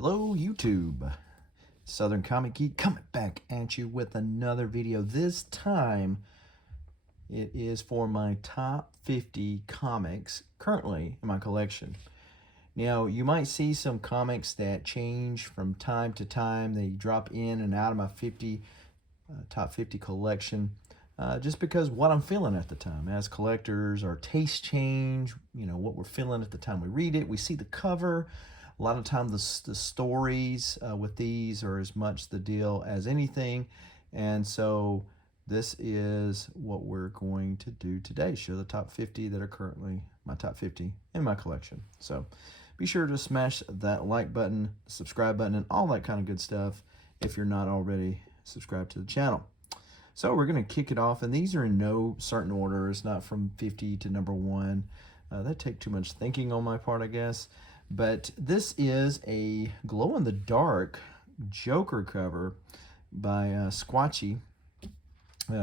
Hello YouTube, Southern Comic Geek coming back at you with another video. This time it is for my top 50 comics currently in my collection. Now you might see some comics that change from time to time. They drop in and out of my top 50 collection just because what I'm feeling at the time. As collectors, our tastes change, what we're feeling at the time we read it. We see the cover. A lot of times the stories with these are as much the deal as anything. And so this is what we're going to do today. Show the top 50 that are currently my top 50 in my collection. So be sure to smash that like button, subscribe button, and all that kind of good stuff if you're not already subscribed to the channel. So we're going to kick it off, and these are in no certain order. It's not from 50 to number 1. That'd take too much thinking on my part, I guess. But this is a glow-in-the-dark Joker cover by Squatchy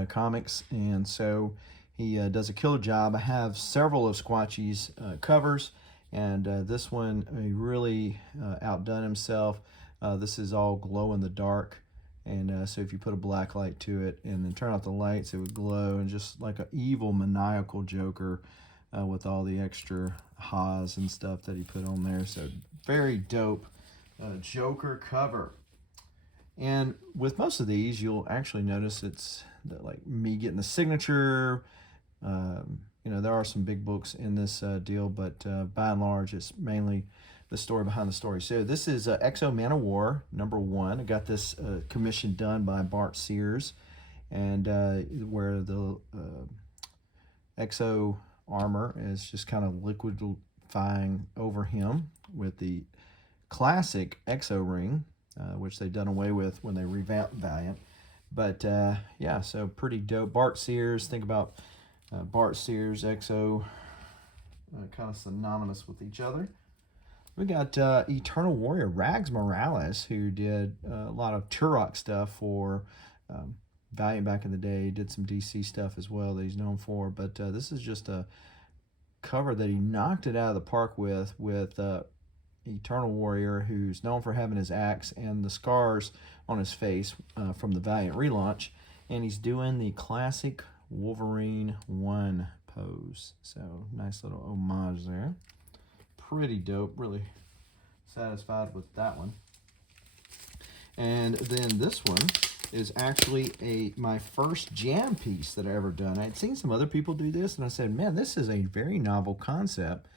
Comics, and so he does a killer job. I have several of Squatchy's covers, and this one he really outdone himself. This is all glow-in-the-dark, and so if you put a black light to it and then turn out the lights, it would glow, and just like an evil, maniacal Joker. With all the extra ha's and stuff that he put on there. So very dope Joker cover. And with most of these, you'll actually notice it's like me getting the signature. There are some big books in this deal, but by and large, it's mainly the story behind the story. So this is Exo Man of War, number 1. I got this commission done by Bart Sears, and where the Exo armor is just kind of liquidifying over him with the classic Exo ring, which they've done away with when they revamped Valiant. But yeah, so pretty dope. Bart Sears, think about Bart Sears, Exo, kind of synonymous with each other. We got Eternal Warrior Rags Morales, who did a lot of Turok stuff for Valiant back in the day. Did some DC stuff as well that he's known for, but this is just a cover that he knocked it out of the park with Eternal Warrior, who's known for having his axe and the scars on his face from the Valiant relaunch, and he's doing the classic Wolverine 1 pose. So nice little homage there. Pretty dope. Really satisfied with that one. And then this one is actually my first jam piece that I ever done. I'd seen some other people do this, and I said, man, this is a very novel concept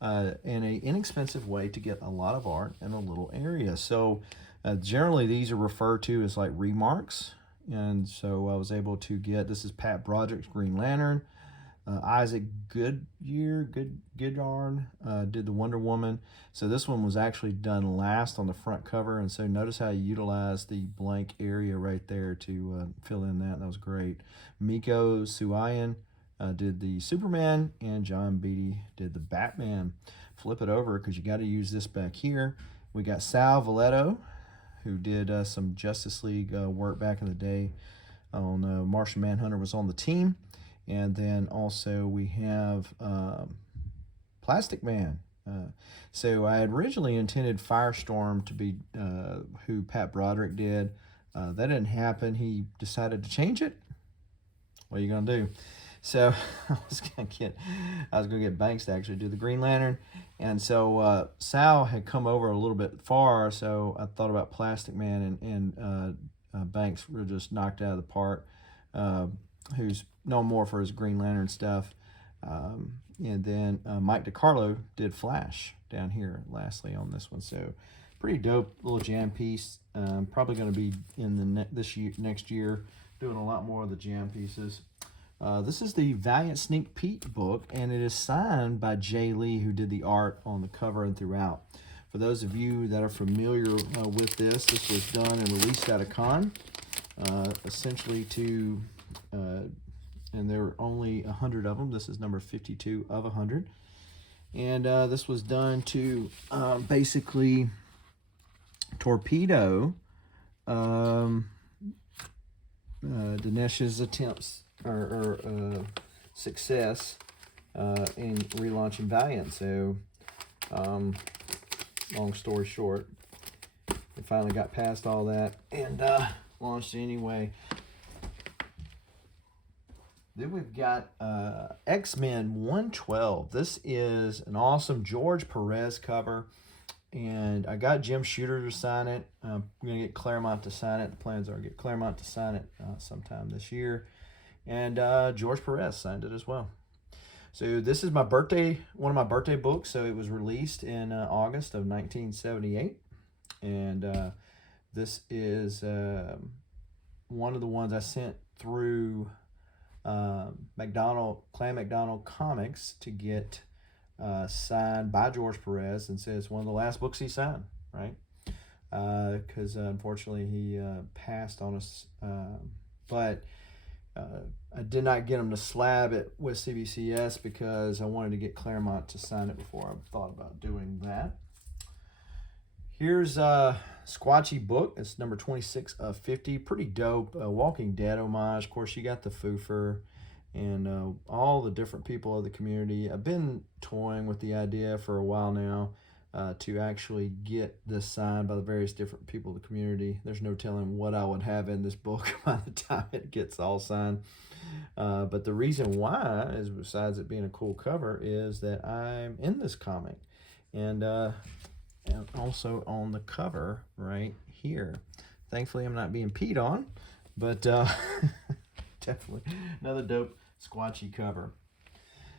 and an inexpensive way to get a lot of art in a little area. So generally these are referred to as like remarks, and so I was able to get, this is Pat Broderick's Green Lantern. Isaac Goodyear did the Wonder Woman. So this one was actually done last on the front cover, and so notice how you utilize the blank area right there to fill in that. That was great. Miko Suayan did the Superman, and John Beatty did the Batman. Flip it over because you got to use this back here. We got Sal Valletto, who did some Justice League work back in the day on Martian Manhunter, was on the team. And then also we have Plastic Man. So I had originally intended Firestorm to be who Pat Broderick did. That didn't happen. He decided to change it. What are you gonna do? So I was gonna get Banks to actually do the Green Lantern, and so Sal had come over a little bit far. So I thought about Plastic Man, and Banks were just knocked out of the park. Who's known more for his Green Lantern stuff. And then Mike DiCarlo did Flash down here lastly on this one. So pretty dope little jam piece. Probably going to be in the next year doing a lot more of the jam pieces. This is the Valiant Sneak Peek book, and it is signed by Jay Lee, who did the art on the cover and throughout. For those of you that are familiar with this was done and released at a con, essentially to and there were only 100 of them. This is number 52 of 100. And this was done to basically torpedo Dinesh's attempts or success in relaunching Valiant. So long story short, finally got past all that and launched anyway. Then we've got X-Men 112. This is an awesome George Perez cover. And I got Jim Shooter to sign it. I'm going to get Claremont to sign it. The plans are to get Claremont to sign it sometime this year. And George Perez signed it as well. So this is my birthday, one of my birthday books. So it was released in August of 1978. And this is one of the ones I sent through Clan McDonald Comics to get signed by George Perez, and says one of the last books he signed, right? Because unfortunately he passed on us. But I did not get him to slab it with CBCS because I wanted to get Claremont to sign it before I thought about doing that. Here's a Squatchy book. It's number 26 of 50. Pretty dope. Walking Dead homage. Of course, you got the Foofer and all the different people of the community. I've been toying with the idea for a while now to actually get this signed by the various different people of the community. There's no telling what I would have in this book by the time it gets all signed. But the reason why is, besides it being a cool cover, is that I'm in this comic. And also on the cover right here. Thankfully, I'm not being peed on, but definitely another dope Squatchy cover.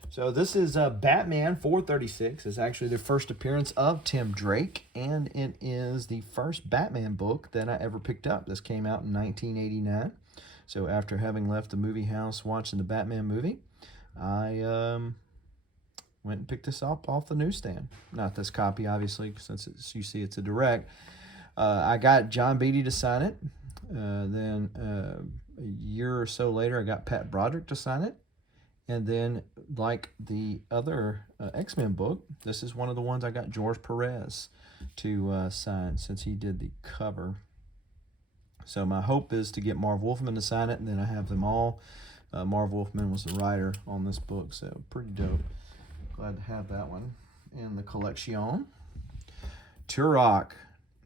So this is Batman 436. It's actually the first appearance of Tim Drake, and it is the first Batman book that I ever picked up. This came out in 1989. So after having left the movie house watching the Batman movie, I went and picked this up off the newsstand. Not this copy, obviously, since you see it's a direct. I got John Beatty to sign it. Then a year or so later, I got Pat Broderick to sign it. And then, like the other X-Men book, this is one of the ones I got George Perez to sign, since he did the cover. So my hope is to get Marv Wolfman to sign it, and then I have them all. Marv Wolfman was the writer on this book, so pretty dope. Glad to have that one in the collection. Turok.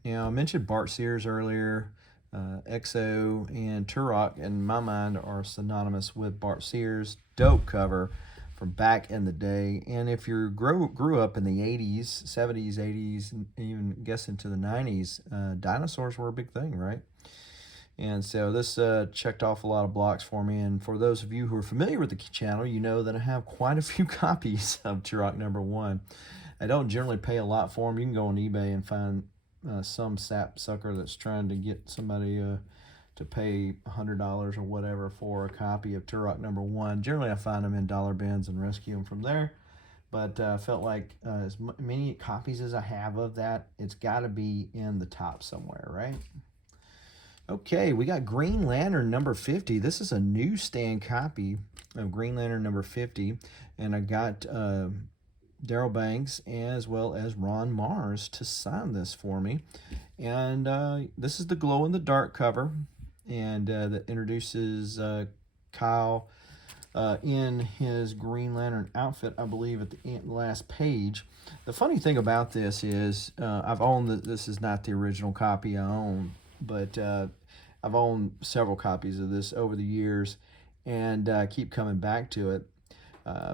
Now, I mentioned Bart Sears earlier. XO and Turok, in my mind, are synonymous with Bart Sears. Dope cover from back in the day. And if you grew up in the 80s, 70s, 80s, and even guess into the 90s, dinosaurs were a big thing, right? And so this checked off a lot of blocks for me. And for those of you who are familiar with the channel, you know that I have quite a few copies of Turok number 1. I don't generally pay a lot for them. You can go on eBay and find some sap sucker that's trying to get somebody to pay $100 or whatever for a copy of Turok number 1. Generally, I find them in dollar bins and rescue them from there. But I felt like as many copies as I have of that, it's got to be in the top somewhere, right? Okay, we got Green Lantern number 50. This is a newsstand copy of Green Lantern number 50. And I got Daryl Banks as well as Ron Mars to sign this for me. And this is the glow-in-the-dark cover. And that introduces Kyle in his Green Lantern outfit, I believe, at the last page. The funny thing about this is I've owned this is not the original copy I own, but I've owned several copies of this over the years, and keep coming back to it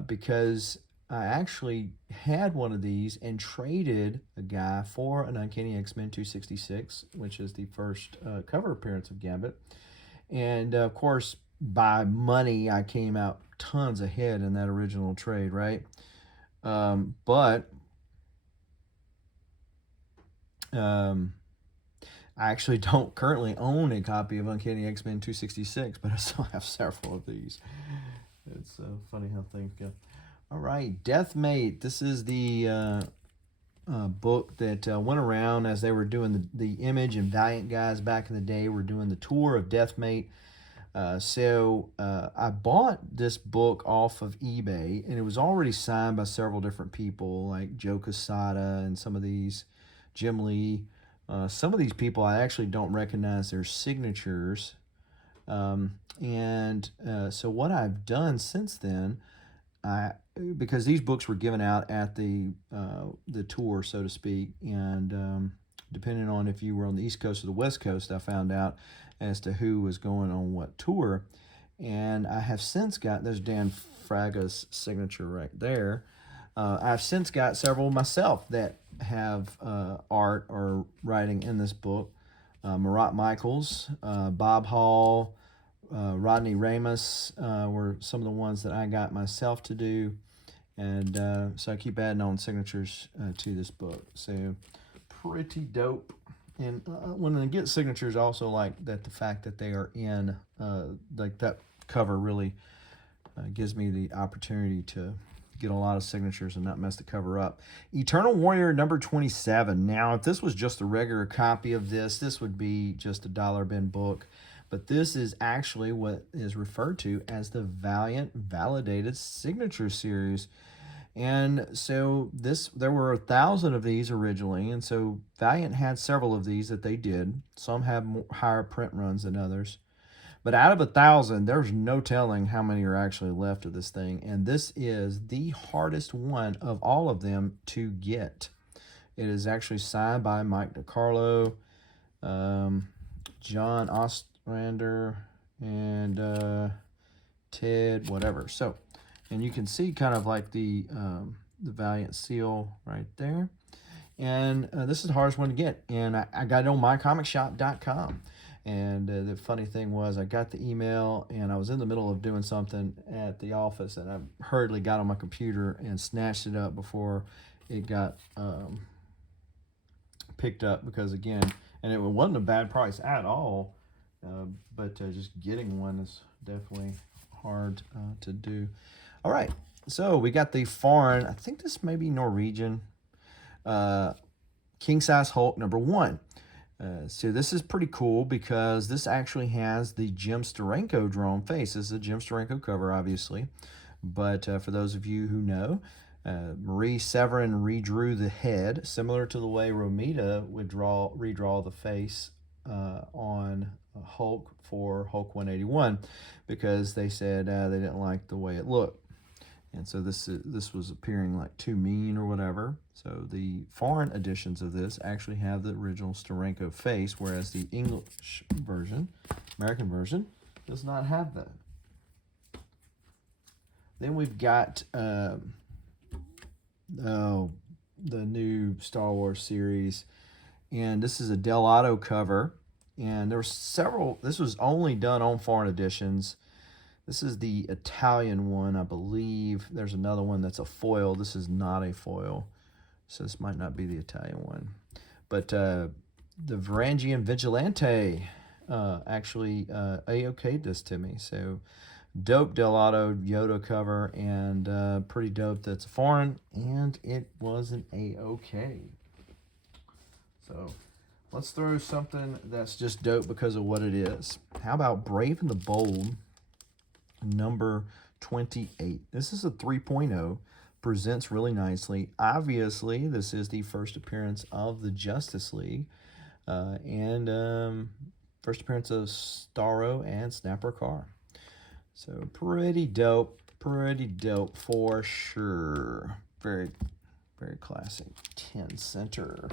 because I actually had one of these and traded a guy for an Uncanny X-Men 266, which is the first cover appearance of Gambit. And of course, by money, I came out tons ahead in that original trade, right? But I actually don't currently own a copy of Uncanny X-Men 266, but I still have several of these. It's funny how things go. All right, Deathmate. This is the book that went around as they were doing the Image and Valiant guys back in the day. Were doing the tour of Deathmate. So I bought this book off of eBay, and it was already signed by several different people, like Joe Quesada and some of these, Jim Lee. Some of these people I actually don't recognize their signatures. So what I've done since then, because these books were given out at the tour, so to speak, and depending on if you were on the East Coast or the West Coast, I found out as to who was going on what tour. And I have since got, there's Dan Fraga's signature right there. I've since got several myself that have art or writing in this book. Marat Michaels, Bob Hall, Rodney Ramos were some of the ones that I got myself to do. And so I keep adding on signatures to this book. So pretty dope. And when I get signatures, I also like that the fact that they are in, like that cover really gives me the opportunity to get a lot of signatures and not mess the cover up. Eternal Warrior number 27. Now, if this was just a regular copy of this would be just a dollar bin book. But this is actually what is referred to as the Valiant Validated Signature Series. And so there were 1,000 of these originally, and so Valiant had several of these that they did. Some have higher print runs than others. But out of 1,000, there's no telling how many are actually left of this thing. And this is the hardest one of all of them to get. It is actually signed by Mike DiCarlo, John Ostrander, and Ted whatever. So, and you can see kind of like the Valiant seal right there. And this is the hardest one to get. And I got it on mycomicshop.com. And the funny thing was I got the email and I was in the middle of doing something at the office, and I hurriedly got on my computer and snatched it up before it got picked up, because again, and it wasn't a bad price at all, but just getting one is definitely hard to do. All right, so we got the foreign, I think this may be Norwegian, King Size Hulk number 1. So this is pretty cool because this actually has the Jim Steranko drawn face. This is a Jim Steranko cover, obviously. But for those of you who know, Marie Severin redrew the head, similar to the way Romita would redraw the face on Hulk for Hulk 181, because they said they didn't like the way it looked. And so this was appearing like too mean or whatever. So the foreign editions of this actually have the original Steranko face, whereas the English version, American version, does not have that. Then we've got the new Star Wars series, and this is a Dell'Otto cover. And there were several. This was only done on foreign editions. This is the Italian one, I believe. There's another one that's a foil. This is not a foil, so this might not be the Italian one. But the Varangian Vigilante actually A-okayed this to me. So dope Dell'Otto Yoda cover, and pretty dope that's a foreign, and it was an A-okay. So let's throw something that's just dope because of what it is. How about Brave and the Bold number 28. This is a 3.0, presents really nicely. Obviously, this is the first appearance of the Justice League, and first appearance of Starro and Snapper Carr. So pretty dope for sure. Very, very classic. 10 center.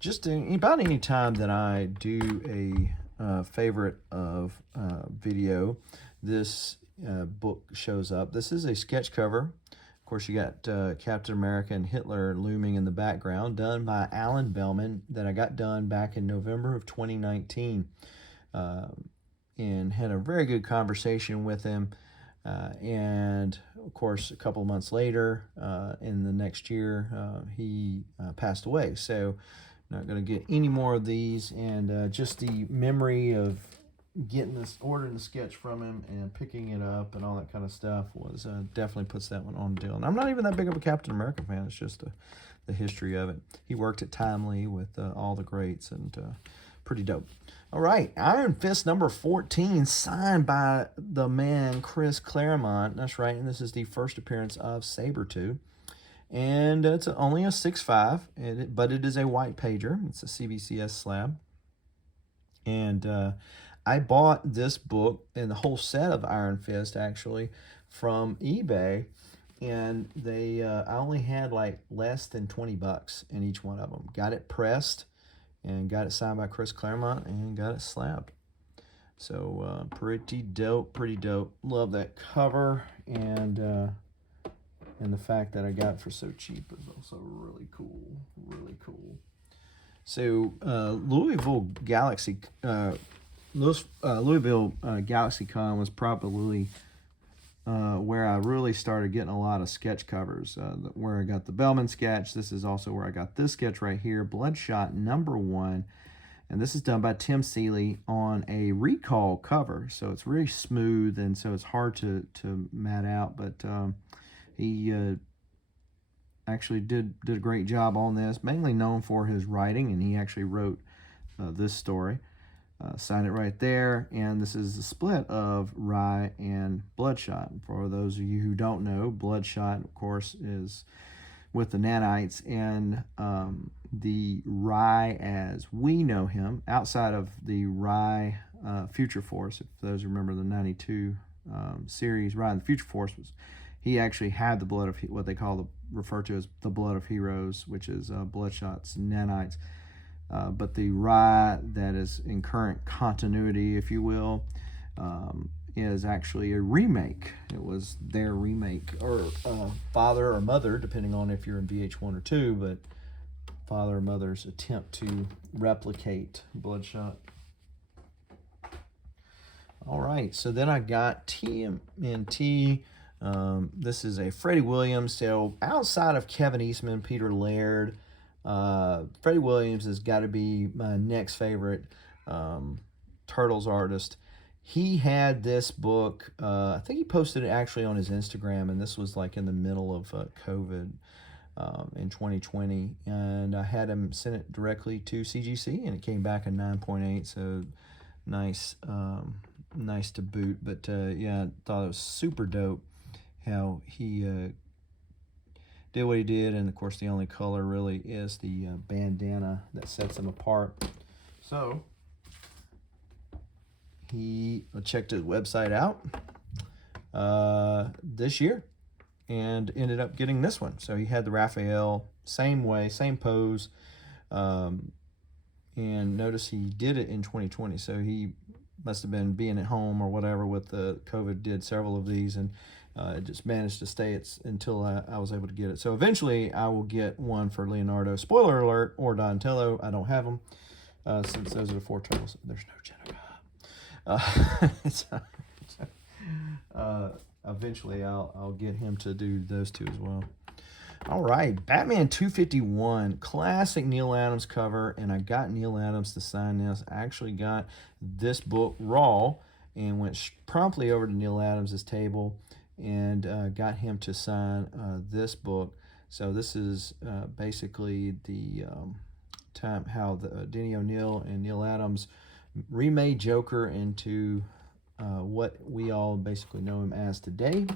Just about any time that I do a favorite of video, this book shows up. This is a sketch cover. Of course, you got Captain America and Hitler looming in the background, done by Alan Bellman, that I got done back in November of 2019, and had a very good conversation with him. And of course, a couple of months later, in the next year, he passed away. So not going to get any more of these, and just the memory of getting this, ordering the sketch from him and picking it up and all that kind of stuff was definitely puts that one on the deal. And I'm not even that big of a Captain America fan. It's just the history of it. He worked at Timely with all the greats, and pretty dope. All right, Iron Fist number 14, signed by the man Chris Claremont. That's right, and this is the first appearance of Sabretooth. And it's only a 6.5, but it is a white pager. It's a CBCS slab. And I bought this book and the whole set of Iron Fist, actually, from eBay. and they I only had like less than $20 in each one of them. Got it pressed and got it signed by Chris Claremont and got it slabbed. So pretty dope, pretty dope. Love that cover, and the fact that I got it for so cheap is also really cool, really cool. So Louisville Galaxy Con was probably where I really started getting a lot of sketch covers. Where I got the Bellman sketch. This is also where I got this sketch right here, Bloodshot #1. And this is done by Tim Seeley on a recall cover. So it's really smooth, and so it's hard to mat out. But he actually did a great job on this, mainly known for his writing, and he actually wrote this story. Sign it right there, and this is the split of Rye and Bloodshot. For those of you who don't know, Bloodshot, of course, is with the nanites, and the Rye as we know him, outside of the Rye Future Force, if those remember the 92 series, Rye and the Future Force, he actually had the blood of what they refer to as the blood of heroes, which is Bloodshot's nanites. But the Rye that is in current continuity, if you will, is actually a remake. It was their remake, or father or mother, depending on if you're in VH1 or 2, but father or mother's attempt to replicate Bloodshot. All right, so then I got TMNT. This is a Freddie Williams. So outside of Kevin Eastman, Peter Laird, Freddie Williams has got to be my next favorite Turtles artist. He had this book, I think he posted it actually on his Instagram, and this was like in the middle of COVID in 2020, and I had him send it directly to CGC, and it came back a 9.8, so nice, nice to boot. But yeah, I thought it was super dope how he did what he did, and of course the only color really is the bandana that sets him apart. So he checked his website out this year and ended up getting this one. So he had the Raphael, same way, same pose, and notice he did it in 2020, so he must have been being at home or whatever with the COVID, did several of these, and it just managed to stay until I was able to get it. So eventually I will get one for Leonardo, spoiler alert, or Donatello. I don't have them since those are the 4 turtles. There's no Jennifer. Eventually I'll get him to do those 2 as well. All right, Batman 251, classic Neil Adams cover, and I got Neil Adams to sign this. I actually got this book raw and went promptly over to Neil Adams' table and got him to sign this book. So this is basically the time how Denny O'Neil and Neil Adams remade Joker into what we all basically know him as today.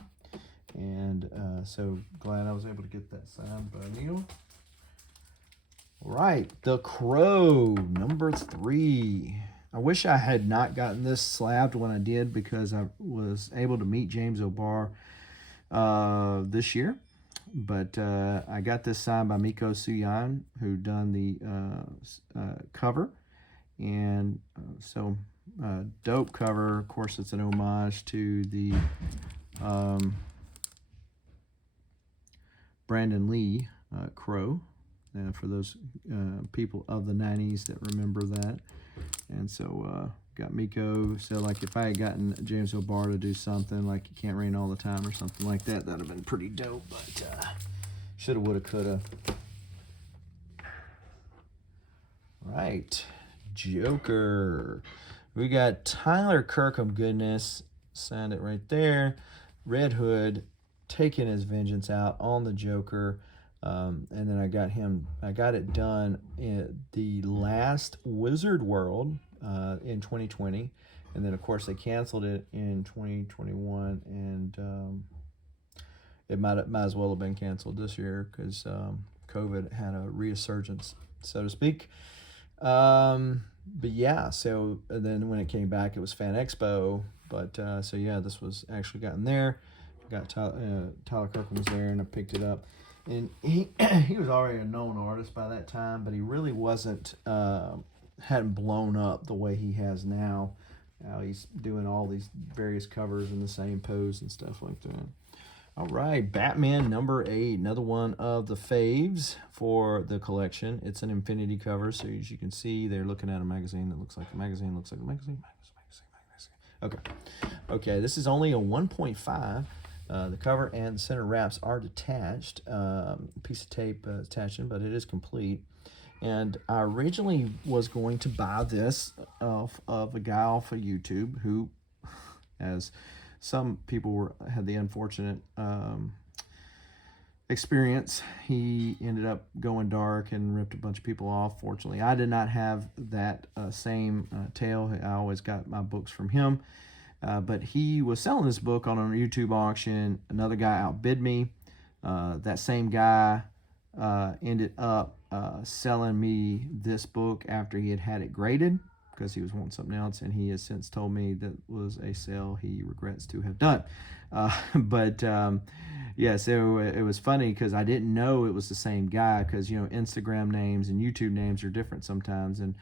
And so glad I was able to get that signed by Neil. All right, The Crow, #3. I wish I had not gotten this slabbed when I did, because I was able to meet James O'Barr this year. But I got this signed by Miko Suyan, who done the cover. And so dope cover. Of course, it's an homage to the Brandon Lee Crow, for those people of the 90s that remember that. And so got Miko. So like if I had gotten James O'Barr to do something like It Can't Rain All the Time or something like that, that would have been pretty dope. But shoulda, woulda, coulda. Right, Joker. We got Tyler Kirkham goodness, signed it right there. Red Hood taking his vengeance out on the Joker. And then I got it done in the last Wizard World in 2020. And then, of course, they canceled it in 2021. And it might as well have been canceled this year because COVID had a resurgence, so to speak. But yeah, so then when it came back, it was Fan Expo. But so yeah, this was actually gotten there. got Tyler Kirkham was there, and I picked it up. And he he was already a known artist by that time, but he really wasn't hadn't blown up the way he has now. Now he's doing all these various covers in the same pose and stuff like that. All right, Batman #8, another one of the faves for the collection. It's an infinity cover, so as you can see, they're looking at a magazine that looks like a magazine, Okay. Okay, this is only a 1.5. The cover and the center wraps are detached. Piece of tape attached in, but it is complete. And I originally was going to buy this of a guy off of YouTube who, as some people had the unfortunate experience, he ended up going dark and ripped a bunch of people off. Fortunately, I did not have that same tale. I always got my books from him. But he was selling this book on a YouTube auction. Another guy outbid me. That same guy ended up selling me this book after he had it graded, because he was wanting something else, and he has since told me that was a sale he regrets to have done. Yeah, so it was funny because I didn't know it was the same guy, because, you know, Instagram names and YouTube names are different sometimes. And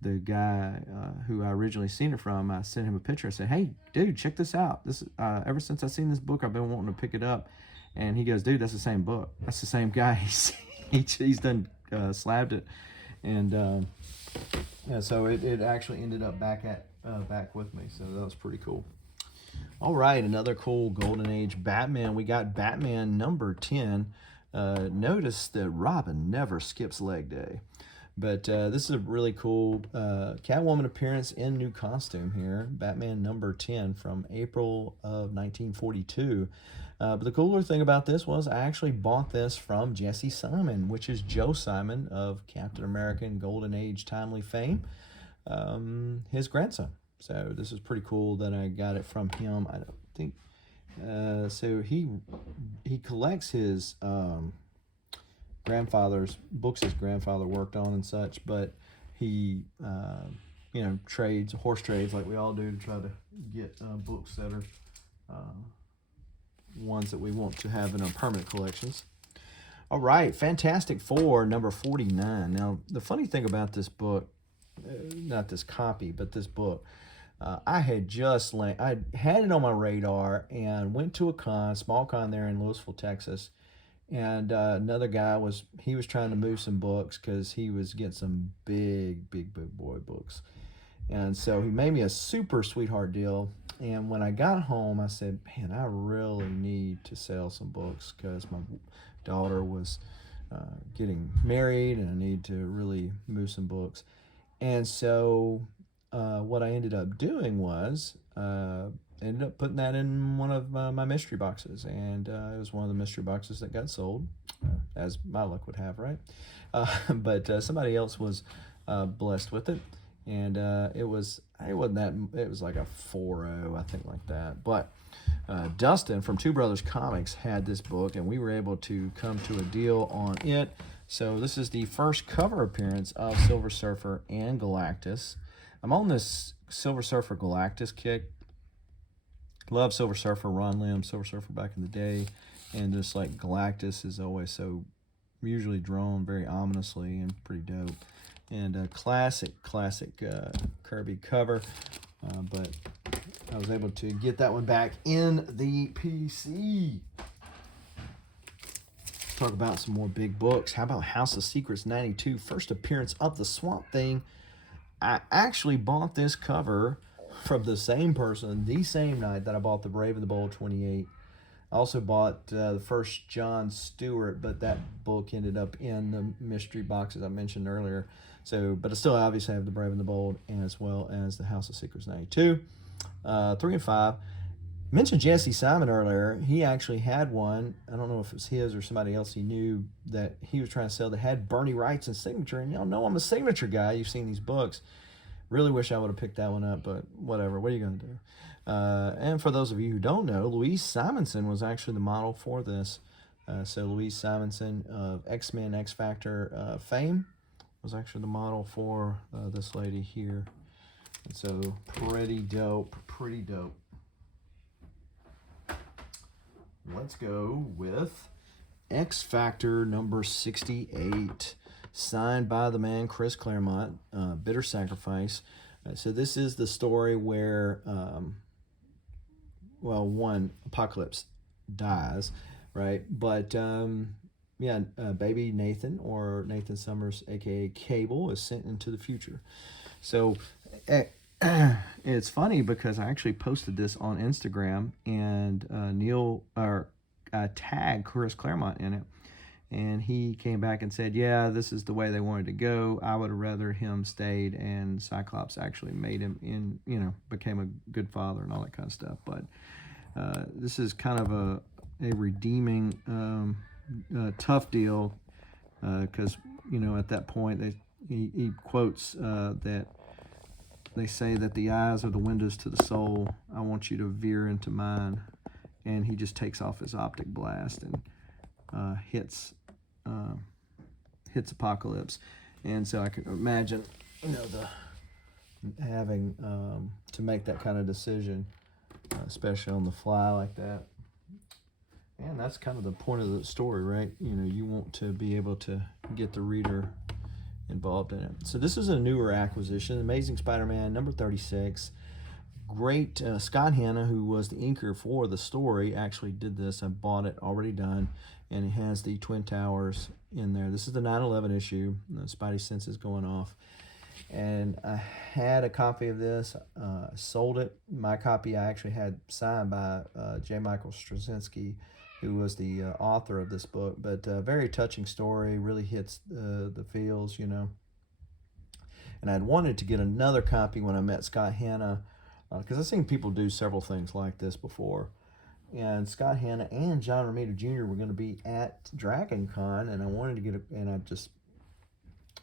the guy who I originally seen it from, I sent him a picture. I said, "Hey, dude, check this out. This ever since I seen this book, I've been wanting to pick it up." And he goes, "Dude, that's the same book. That's the same guy." He's done slabbed it, and yeah, so it actually ended up back with me. So that was pretty cool. All right, another cool Golden Age Batman. We got Batman #10. Notice that Robin never skips leg day. But this is a really cool Catwoman appearance in new costume here. Batman #10 from April of 1942. But the cooler thing about this was I actually bought this from Jesse Simon, which is Joe Simon of Captain America and Golden Age timely fame, his grandson. So this is pretty cool that I got it from him. I don't think so. He collects his grandfather's books his grandfather worked on and such, but he you know, horse trades like we all do to try to get books that are ones that we want to have in our permanent collections. All right, Fantastic Four #49. Now, the funny thing about this book, not this copy, but this book, I had it on my radar and went to a small con there in Louisville, Texas. And another guy was trying to move some books because he was getting some big boy books. And so he made me a super sweetheart deal. And when I got home, I said, "Man, I really need to sell some books because my daughter was getting married and I need to really move some books." And so what I ended up doing was ended up putting that in one of my mystery boxes, and it was one of the mystery boxes that got sold, as my luck would have, right? But somebody else was blessed with it, and it was like a 4.0, I think, like that. But Dustin from Two Brothers Comics had this book, and we were able to come to a deal on it. So this is the first cover appearance of Silver Surfer and Galactus. I'm on this Silver Surfer Galactus kick. Love Silver Surfer, Ron Lim, Silver Surfer back in the day, and just like Galactus is always so usually drawn very ominously and pretty dope. And classic Kirby cover, but I was able to get that one back in the PC. Talk about some more big books. How about House of Secrets '92, first appearance of the Swamp Thing? I actually bought this cover from the same person the same night that I bought the Brave and the Bold 28. I also bought the first John Stewart, but that book ended up in the mystery boxes I mentioned earlier. So, but I still obviously have the Brave and the Bold, and as well as the House of Secrets '92. 3 and 5. Mentioned Jesse Simon earlier. He actually had one. I don't know if it was his or somebody else he knew that he was trying to sell that had Bernie Wrightson signature. And y'all know I'm a signature guy. You've seen these books. Really wish I would have picked that one up, but whatever. What are you going to do? And for those of you who don't know, Louise Simonson was actually the model for this. So Louise Simonson of X-Men, X-Factor fame was actually the model for this lady here. And so pretty dope, pretty dope. let's go with X Factor number 68, signed by the man Chris Claremont, Bitter Sacrifice. So this is the story where, well, one, Apocalypse dies, right? But yeah, baby Nathan, or Nathan Summers, aka Cable, is sent into the future. So it's funny because I actually posted this on Instagram, and Neil, or tagged Chris Claremont in it, and he came back and said, yeah, this is the way they wanted to go. I would have rather him stayed, and Cyclops actually made him became a good father and all that kind of stuff. But this is kind of a redeeming tough deal, because at that point he quotes that they say that the eyes are the windows to the soul. I want you to veer into mine. And he just takes off his optic blast and hits Apocalypse. And so I can imagine, having to make that kind of decision, especially on the fly like that. And that's kind of the point of the story, right? You want to be able to get the reader involved in it. So this is a newer acquisition, Amazing Spider-Man number 36. Great. Scott Hanna, who was the inker for the story, actually did this. I bought it already done, and it has the Twin Towers in there. This is the 9/11 issue. Spidey sense is going off. And I had a copy of this, sold it. My copy I actually had signed by J. Michael Straczynski, who was the author of this book. But very touching story, really hits the feels, And I'd wanted to get another copy when I met Scott Hanna, because I've seen people do several things like this before. And Scott Hanna and John Romita Jr. were going to be at Dragon Con, and I wanted to get it, and I just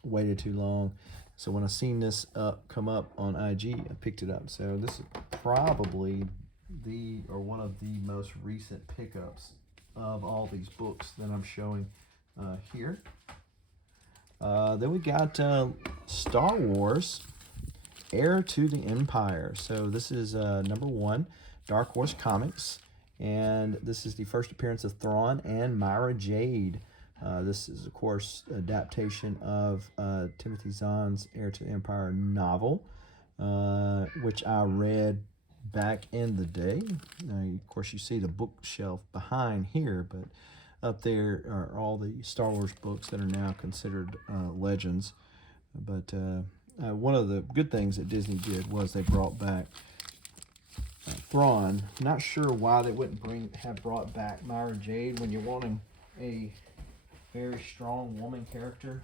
waited too long. So when I seen this come up on IG, I picked it up. So this is probably one of the most recent pickups of all these books that I'm showing here. Then we got Star Wars, Heir to the Empire. So this is number 1, Dark Horse Comics, and this is the first appearance of Thrawn and Mara Jade. This is, of course, adaptation of Timothy Zahn's Heir to the Empire novel, which I read back in the day. Of course, you see the bookshelf behind here, but up there are all the Star Wars books that are now considered legends. But one of the good things that Disney did was they brought back Thrawn. Not sure why they wouldn't have brought back Mara Jade when you're wanting a very strong woman character.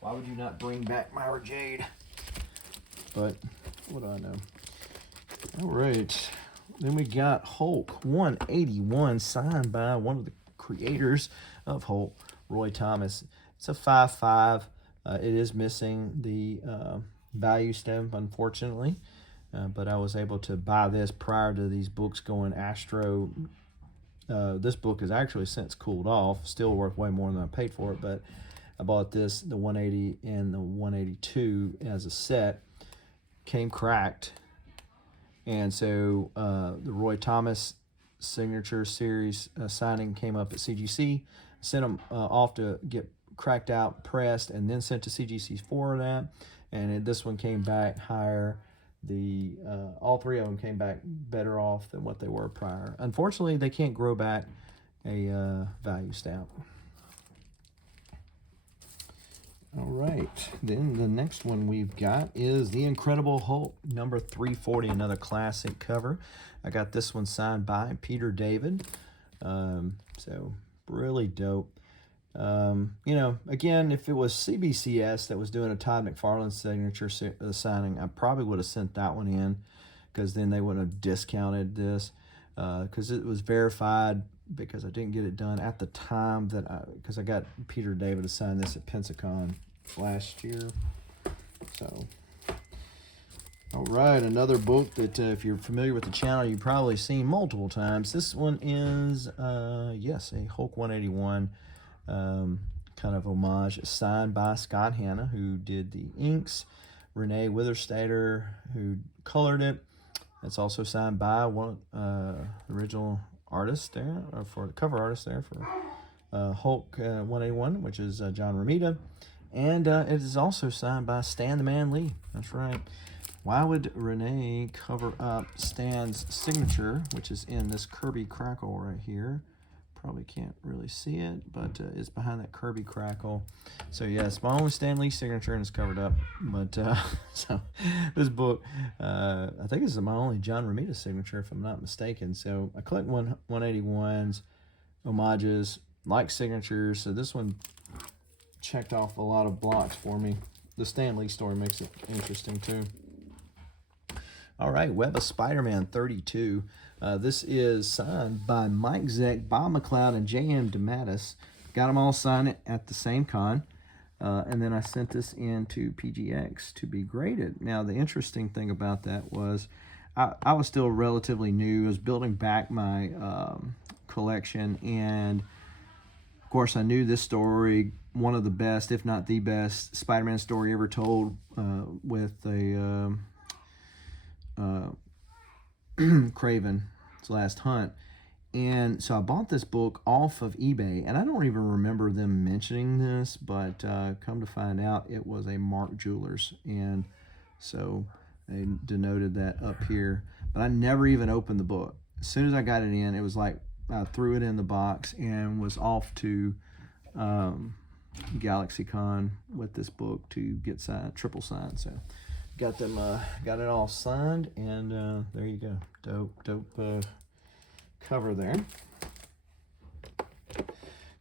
Why would you not bring back Mara Jade? But what do I know? All right. Then we got Hulk 181, signed by one of the creators of Hulk, Roy Thomas. It's a 5/5. It is missing the value stamp, unfortunately. But I was able to buy this prior to these books going Astro. This book has actually since cooled off. Still worth way more than I paid for it. But I bought this, the 180 and the 182, as a set. Came cracked. And so the Roy Thomas signature series signing came up at CGC. Sent them off to get cracked out, pressed, and then sent to CGC for that. And this one came back higher. All three of them came back better off than what they were prior. Unfortunately, they can't grow back a value stamp. All right, then the next one we've got is The Incredible Hulk, number 340, another classic cover. I got this one signed by Peter David, so really dope. Again, if it was CBCS that was doing a Todd McFarlane signature signing, I probably would have sent that one in, because then they wouldn't have discounted this, because it was verified, because I didn't get it done at the time because I got Peter David to sign this at Pensacon last year. So, all right, another book that if you're familiar with the channel, you've probably seen multiple times. This one is, yes, a Hulk 181 kind of homage, signed by Scott Hanna, who did the inks, Renee Witherstater, who colored it. It's also signed by one original artist there, or for the cover artist there for Hulk 181, which is John Romita. And it is also signed by Stan the Man Lee. That's right. Why would Renee cover up Stan's signature, which is in this Kirby Crackle right here? Probably can't really see it, but it's behind that Kirby Crackle. So yeah, it's my only Stan Lee signature, and it's covered up. But so this book, I think this is my only John Romita signature, if I'm not mistaken. So I collect 181s, homages, like signatures. So this one checked off a lot of blocks for me. The Stan Lee story makes it interesting too. All right, Web of Spider-Man 32. This is signed by Mike Zeck, Bob McLeod, and J.M. DeMatteis. Got them all signed at the same con. And then I sent this in to PGX to be graded. Now, the interesting thing about that was I was still relatively new. I was building back my collection. And, of course, I knew this story, one of the best, if not the best, Spider-Man story ever told with a... Kraven's Last Hunt. And so I bought this book off of eBay, and I don't even remember them mentioning this, but come to find out it was a Mark Jewelers, and so they denoted that up here. But I never even opened the book. As soon as I got it in, it was like I threw it in the box and was off to GalaxyCon with this book to get signed, triple signed. So got it all signed, and there you go. Dope cover there.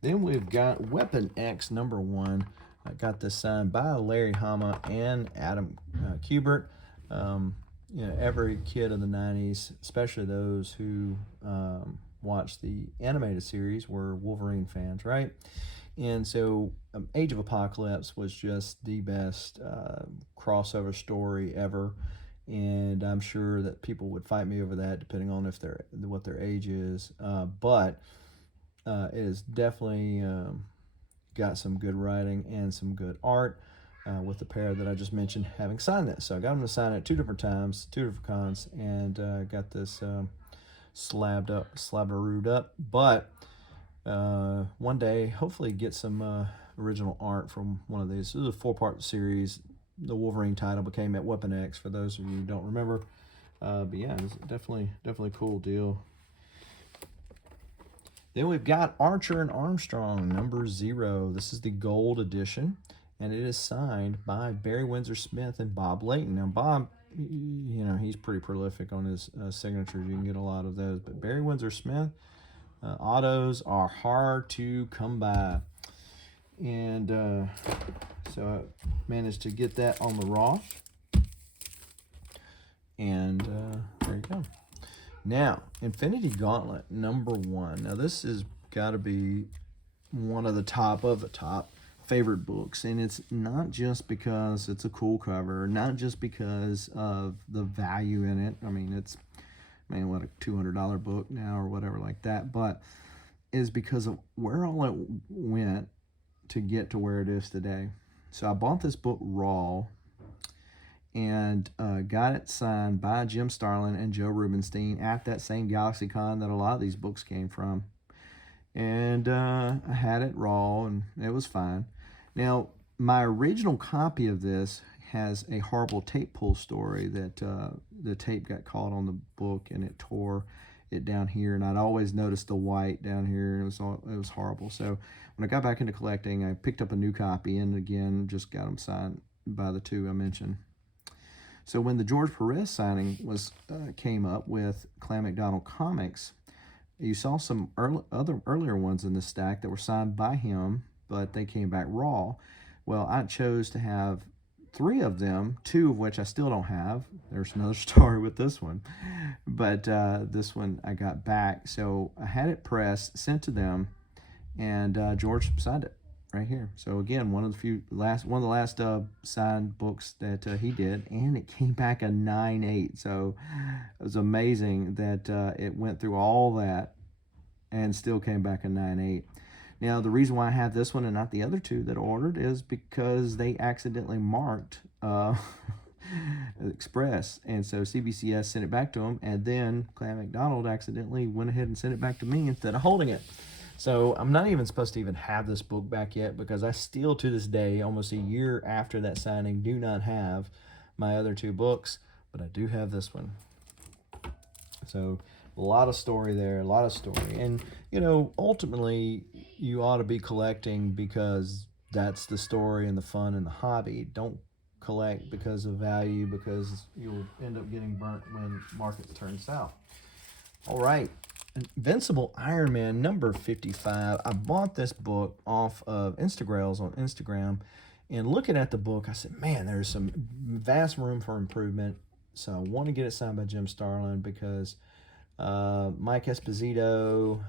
Then we've got Weapon X #1. I got this signed by Larry Hama and Adam Kubert. Every kid of the 90s, especially those who watched the animated series, were Wolverine fans, right? And so Age of Apocalypse was just the best crossover story ever. And I'm sure that people would fight me over that, depending on if what their age is. But it has definitely got some good writing and some good art, with the pair that I just mentioned having signed this. So I got them to sign it 2 different times, 2 different cons, and got this slabberooed up. But one day, hopefully get some original art from one of these. This is a 4-part series. The Wolverine title became at Weapon X, for those of you who don't remember. But yeah, it's definitely a cool deal. Then we've got Archer and Armstrong #0. This is the gold edition, and it is signed by Barry Windsor Smith and Bob Layton. Now, Bob, he's pretty prolific on his signatures. You can get a lot of those. But Barry Windsor Smith, autos are hard to come by. And so I managed to get that on the raw. And there you go. Now, Infinity Gauntlet #1. Now, this has got to be one of the top favorite books. And it's not just because it's a cool cover, not just because of the value in it. I mean, it's, what, a $200 book now or whatever like that. But is because of where all it went to get to where it is today. So I bought this book raw and got it signed by Jim Starlin and Joe Rubenstein at that same GalaxyCon that a lot of these books came from. And I had it raw, and it was fine. Now, my original copy of this has a horrible tape pull story that the tape got caught on the book and it tore it down here, and I'd always noticed the white down here, and it was horrible. So when I got back into collecting, I picked up a new copy, and again, just got them signed by the 2 I mentioned. So when the George Perez signing came up with Clan McDonald Comics, you saw some earlier ones in the stack that were signed by him, but they came back raw. Well, I chose to have 3 of them, 2 of which I still don't have. There's another story with this one. But this one I got back. So I had it pressed, sent to them, and George signed it right here. So again, one of the last signed books that he did, and it came back a 9.8. So it was amazing that it went through all that and still came back a 9.8. Now, the reason why I have this one and not the other 2 that I ordered is because they accidentally marked Express. And so CBCS sent it back to him, and then Clan McDonald accidentally went ahead and sent it back to me instead of holding it. So I'm not even supposed to even have this book back yet, because I still, to this day, almost a year after that signing, do not have my other 2 books, but I do have this one. So a lot of story there, a lot of story. And, you know, ultimately, you ought to be collecting because that's the story and the fun and the hobby. Don't collect because of value, because you'll end up getting burnt when markets turn south. All right. Invincible Iron Man number 55. I bought this book off of Instagrails on Instagram, and looking at the book, I said, man, there's some vast room for improvement. So I want to get it signed by Jim Starlin, because Mike Esposito,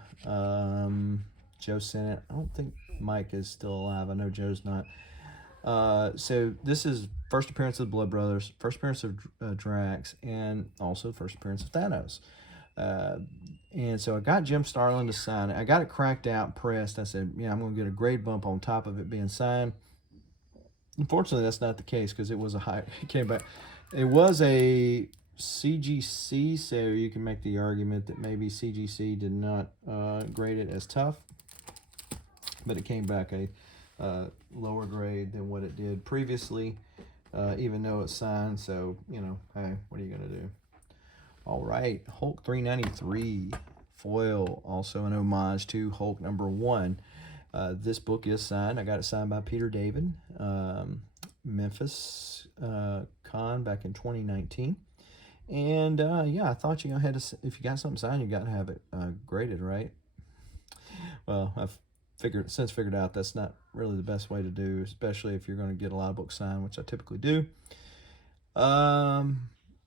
Joe Sennett. I don't think Mike is still alive. I know Joe's not. So this is first appearance of the Blood Brothers, first appearance of Drax, and also first appearance of Thanos. And so I got Jim Starlin to sign it. I got it cracked out, pressed. I said, yeah, I'm going to get a grade bump on top of it being signed. Unfortunately, that's not the case, because it was a high. It came back. It was a CGC, so you can make the argument that maybe CGC did not grade it as tough, but it came back a lower grade than what it did previously, even though it's signed. So, you know, hey, what are you going to do? All right, Hulk 393 foil, also an homage to Hulk number 1. This book is signed. I got it signed by Peter David, Memphis Con back in 2019. And yeah, I thought you had to, if you got something signed, you got to have it graded, right? Well, I've since figured out that's not really the best way to do, especially if you're going to get a lot of books signed, which I typically do.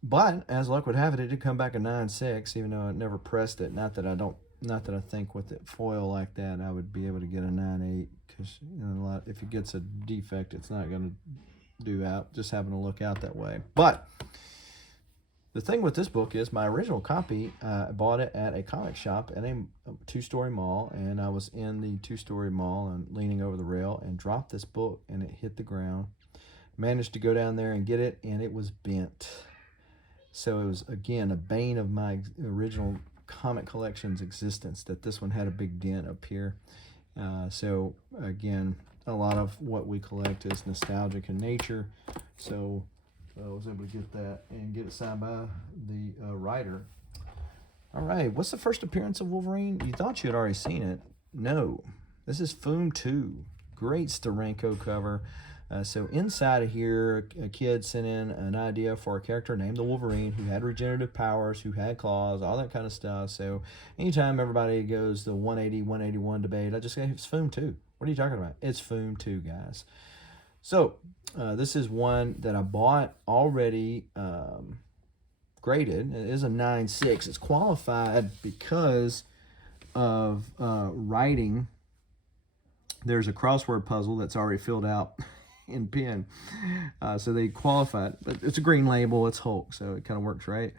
But as luck would have it, it did come back a 9.6, even though I never pressed it. Not that I think with it foil like that I would be able to get a 9.8, because, you know, if it gets a defect, it's not going to do out, just having to look out that way. But the thing with this book is my original copy, I bought it at a comic shop at a 2-story mall, and I was in the 2-story mall and leaning over the rail and dropped this book, and it hit the ground. Managed to go down there and get it, and it was bent. So it was, again, a bane of my original comic collection's existence that this one had a big dent up here. So, again, a lot of what we collect is nostalgic in nature. So I was able to get that and get it signed by the writer. All right, what's the first appearance of Wolverine? You thought you had already seen it. No, this is Foom 2. Great Steranko cover. So inside of here, a kid sent in an idea for a character named the Wolverine, who had regenerative powers, who had claws, all that kind of stuff. So anytime everybody goes the 180, 181 debate, I just say, it's Foom 2. What are you talking about? It's Foom 2, guys. So this is one that I bought already graded. It is a 9.6. It's qualified because of writing. There's a crossword puzzle that's already filled out in pen, so they qualified. But it's a green label, it's Hulk, so it kind of works, right?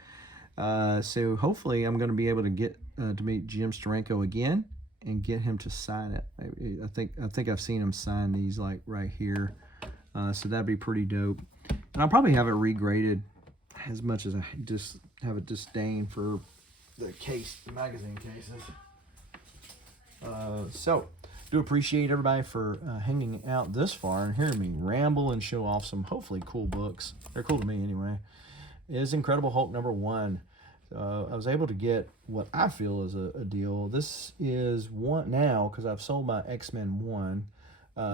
So hopefully I'm going to be able to get to meet Jim Steranko again and get him to sign it. I think I've seen him sign these like right here, so that'd be pretty dope. And I'll probably have it regraded, as much as I just have a disdain for the magazine cases. So do appreciate everybody for hanging out this far and hearing me ramble and show off some hopefully cool books. They're cool to me anyway. It is Incredible Hulk number 1. I was able to get what I feel is a deal. This is one now, because I've sold my X-Men 1.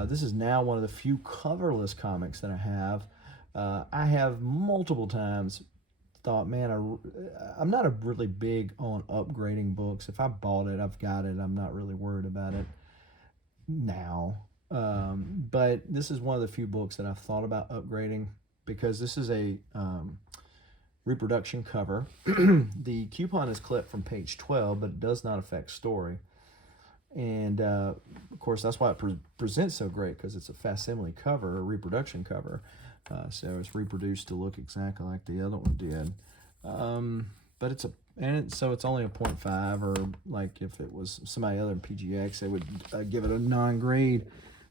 This is now one of the few coverless comics that I have. I have multiple times thought, man, I'm not really big on upgrading books. If I bought it, I've got it. I'm not really worried about it now. But this is one of the few books that I've thought about upgrading, because this is a reproduction cover. The coupon is clipped from page 12, but it does not affect story. And of course, that's why it presents so great, because it's a facsimile cover, a reproduction cover. So it's reproduced to look exactly like the other one did. But so it's only a 0.5, or like if it was somebody other than PGX, they would give it a non-grade.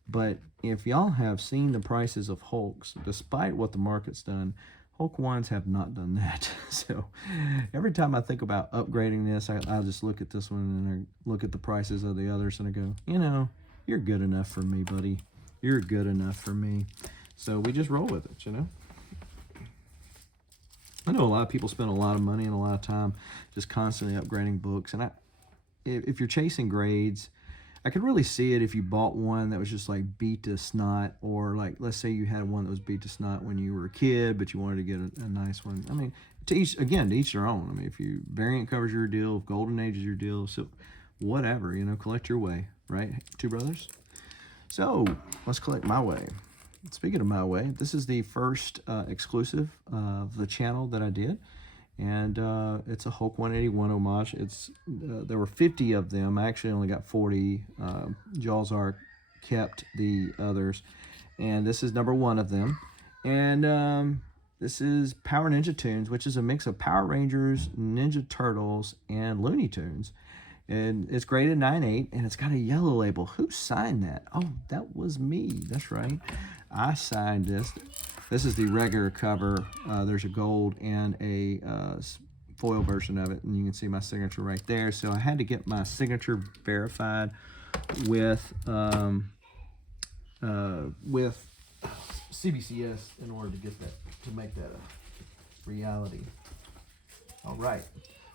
But if y'all have seen the prices of Hulks, despite what the market's done, Hulk 1s have not done that. So every time I think about upgrading this, I just look at this one and I look at the prices of the others and I go, you know, you're good enough for me, buddy. You're good enough for me. So we just roll with it, you know. I know a lot of people spend a lot of money and a lot of time just constantly upgrading books. And if you're chasing grades, I could really see it if you bought one that was just like beat to snot, or like, let's say you had one that was beat to snot when you were a kid, but you wanted to get a nice one. I mean, to each their own. I mean, if you Variant covers your deal, if Golden Age is your deal, so whatever, you know, collect your way, right? Two brothers. So let's collect my way. Speaking of my way, this is the first exclusive of the channel that I did. And it's a Hulk 181 homage. It's there were 50 of them. I actually only got 40. Jalzar kept the others. And this is number 1 of them. And this is Power Ninja Tunes, which is a mix of Power Rangers, Ninja Turtles, and Looney Tunes. And it's graded 9.8, and it's got a yellow label. Who signed that? Oh, that was me. That's right. I signed this. This is the regular cover. There's a gold and a foil version of it, and you can see my signature right there. So I had to get my signature verified with CBCS in order to get that, to make that a reality. All right,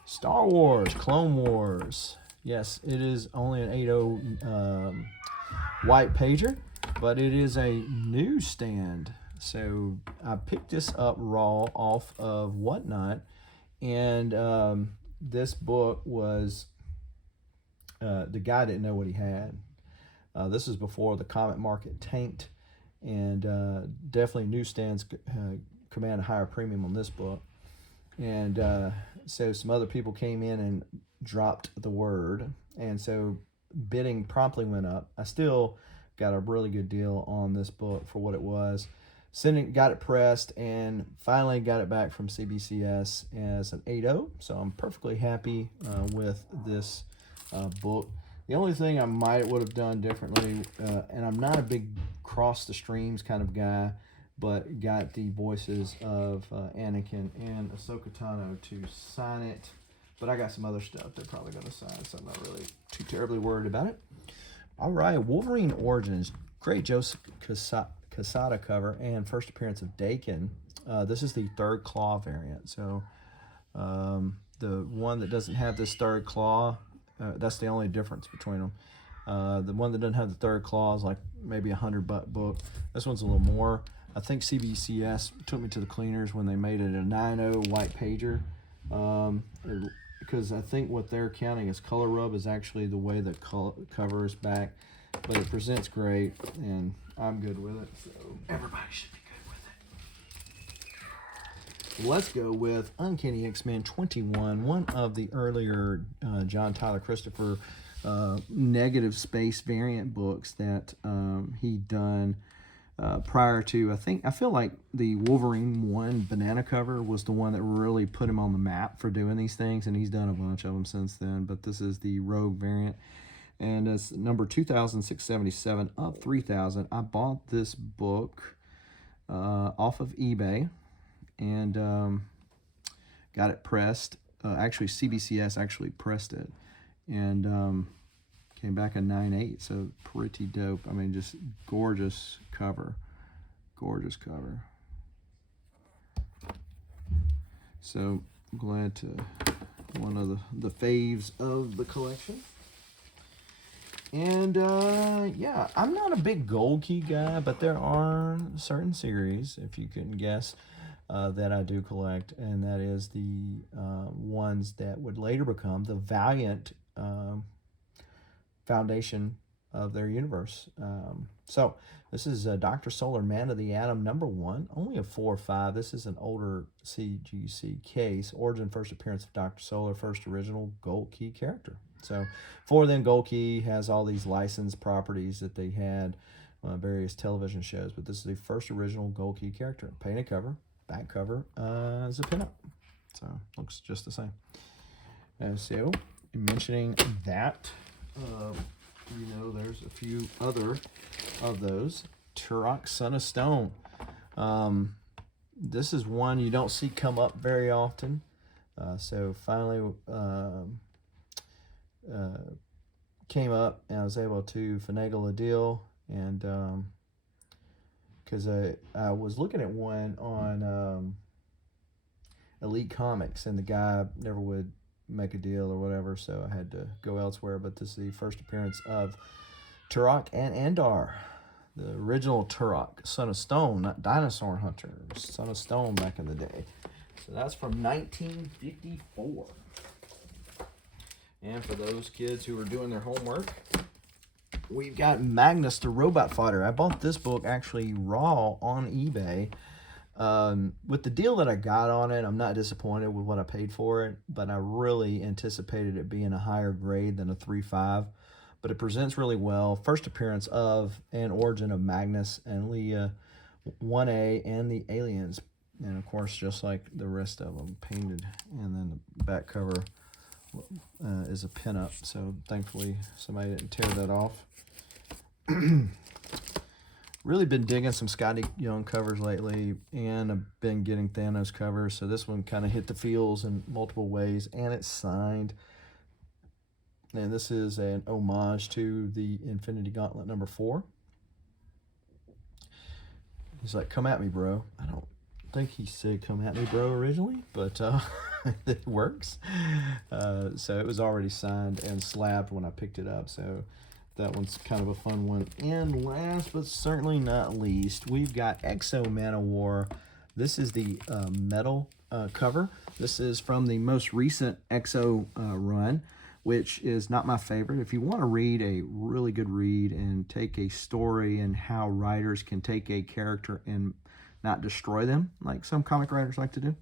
Star Wars, Clone Wars. Yes, it is only an 8.0 white pager, but it is a newsstand. So I picked this up raw off of Whatnot, and this book was, the guy didn't know what he had. This is before the comic market tanked, and definitely newsstands command a higher premium on this book. And so some other people came in and dropped the word, and so bidding promptly went up. I still got a really good deal on this book for what it was. Got it pressed, and finally got it back from CBCS as an 8.0. So I'm perfectly happy with this book. The only thing I would have done differently, and I'm not a big cross the streams kind of guy, but got the voices of Anakin and Ahsoka Tano to sign it. But I got some other stuff they're probably going to sign, so I'm not really too terribly worried about it. All right, Wolverine Origins. Great Joseph Quesada cover and first appearance of Dakin. This is the third claw variant. So the one that doesn't have this third claw, that's the only difference between them. The one that doesn't have the third claw is like maybe $100 book. This one's a little more. I think CBCS took me to the cleaners when they made it a 9.0 white pager. Because I think what they're counting as color rub is actually the way the cover is back. But it presents great, and I'm good with it, so everybody should be good with it. Let's go with Uncanny X-Men 21, one of the earlier John Tyler Christopher negative space variant books that he done prior to, I feel like the Wolverine 1 banana cover was the one that really put him on the map for doing these things, and he's done a bunch of them since then, but this is the Rogue variant. And it's number 2,677, up 3,000. I bought this book off of eBay and got it pressed. Actually, CBCS actually pressed it, and came back a 9.8. So pretty dope. I mean, just gorgeous cover, gorgeous cover. So I'm glad to one of the faves of the collection. And yeah, I'm not a big gold key guy, but there are certain series, if you couldn't guess, that I do collect, and that is the ones that would later become the Valiant foundation of their universe. So this is Dr. Solar Man of the Atom #1, only a 4 or 5. This is an older CGC case. Origin, first appearance of Dr. Solar, first original gold key character. So for them, Gold Key has all these licensed properties that they had on various television shows, but this is the first original Gold Key character. Painted cover, back cover is a pinup, so looks just the same. So mentioning that, you know, there's a few other of those. Turok, Son of Stone. This is one you don't see come up very often. So finally came up, and I was able to finagle a deal. And because I was looking at one on Elite Comics, and the guy never would make a deal or whatever, so I had to go elsewhere. But this is the first appearance of Turok and Endar, the original Turok, Son of Stone, not Dinosaur Hunter, Son of Stone back in the day. So that's from 1954. And for those kids who are doing their homework, we've got Magnus the Robot Fighter. I bought this book actually raw on eBay. With the deal that I got on it, I'm not disappointed with what I paid for it, but I really anticipated it being a higher grade than a 3.5. But it presents really well. First appearance of and origin of Magnus and Leah, 1A, and the aliens. And of course, just like the rest of them, painted. And then the back cover is a pinup. So thankfully, somebody didn't tear that off. Really been digging some Scotty Young covers lately, and I've been getting Thanos covers. So this one kind of hit the feels in multiple ways, and it's signed. And this is an homage to the Infinity Gauntlet #4. He's like, "Come at me, bro." I don't think he said "come at me, bro" originally, but it works. So it was already signed and slabbed when I picked it up. So that one's kind of a fun one. And last but certainly not least, we've got Exo Man-O-War. This is the metal cover. This is from the most recent Exo run, which is not my favorite. If you want to read a really good read and take a story and how writers can take a character and not destroy them, like some comic writers like to do,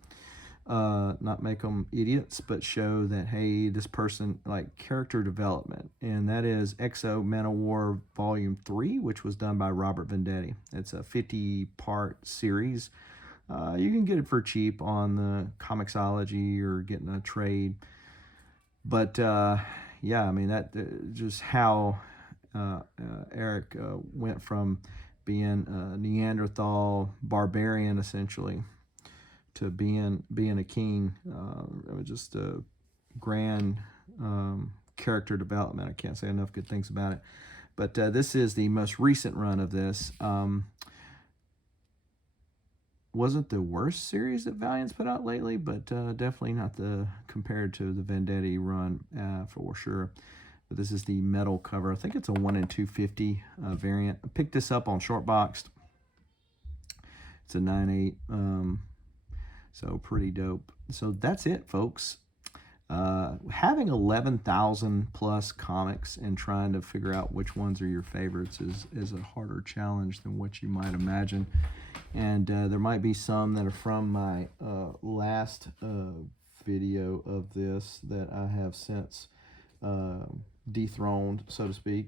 not make them idiots, but show that, hey, this person, like character development. And that is Exo Man-O-War Volume 3, which was done by Robert Venditti. It's a 50-part series. You can get it for cheap on the Comixology or getting a trade. But yeah, I mean, that just how Eric went from being a Neanderthal barbarian essentially to being a king. It was just a grand character development. I can't say enough good things about it. But this is the most recent run of this. Wasn't the worst series that Valiant's put out lately, but definitely not the compared to the Venditti run for sure. But this is the metal cover. I think it's a 1 in 250 variant. I picked this up on Shortboxed. It's a 9.8, so pretty dope. So that's it, folks. Having 11,000 plus comics and trying to figure out which ones are your favorites is a harder challenge than what you might imagine. And there might be some that are from my last video of this that I have since dethroned, so to speak.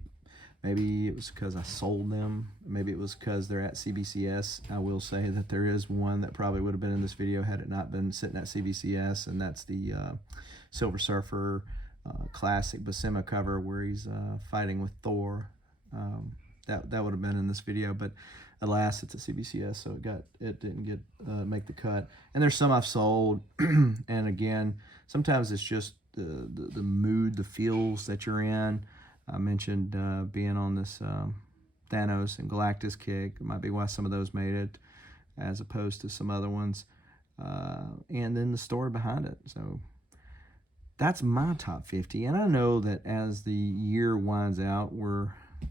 Maybe it was because I sold them. Maybe it was because they're at CBCS. I will say that there is one that probably would have been in this video had it not been sitting at CBCS, and that's the Silver Surfer classic Buscema cover where he's fighting with Thor. That would have been in this video, but alas, it's a CBCS, so it didn't get make the cut. And there's some I've sold, and again, sometimes it's just the mood, the feels that you're in. I mentioned being on this Thanos and Galactus kick. It might be why some of those made it, as opposed to some other ones. And then the story behind it. So that's my top 50. And I know that as the year winds out,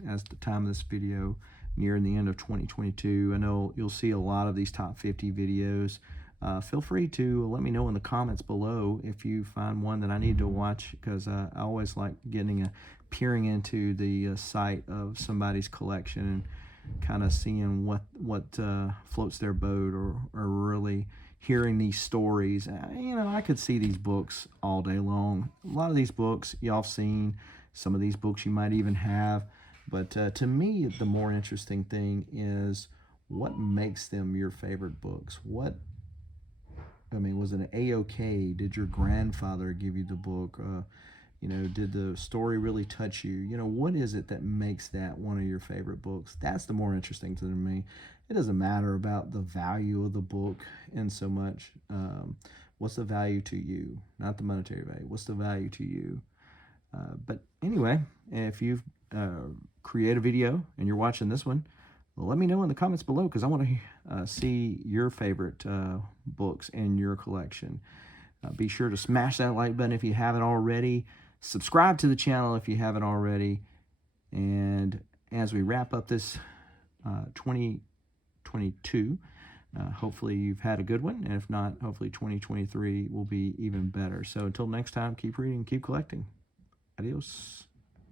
as the time of this video, nearing the end of 2022, I know you'll see a lot of these top 50 videos. Feel free to let me know in the comments below if you find one that I need to watch, because I always like peering into the site of somebody's collection and kind of seeing what floats their boat, or really hearing these stories. I could see these books all day long. A lot of these books y'all have seen. Some of these books you might even have. But to me, the more interesting thing is what makes them your favorite books. Was it an A-OK? Did your grandfather give you the book? You know, did the story really touch you? You know, what is it that makes that one of your favorite books? That's the more interesting to me. It doesn't matter about the value of the book in so much. What's the value to you? Not the monetary value. What's the value to you? But anyway, if you've create a video and you're watching this one, let me know in the comments below, because I want to see your favorite books in your collection. Be sure to smash that like button if you haven't already. Subscribe to the channel if you haven't already. And as we wrap up this 2022, hopefully you've had a good one. And if not, hopefully 2023 will be even better. So until next time, keep reading, keep collecting. Adios.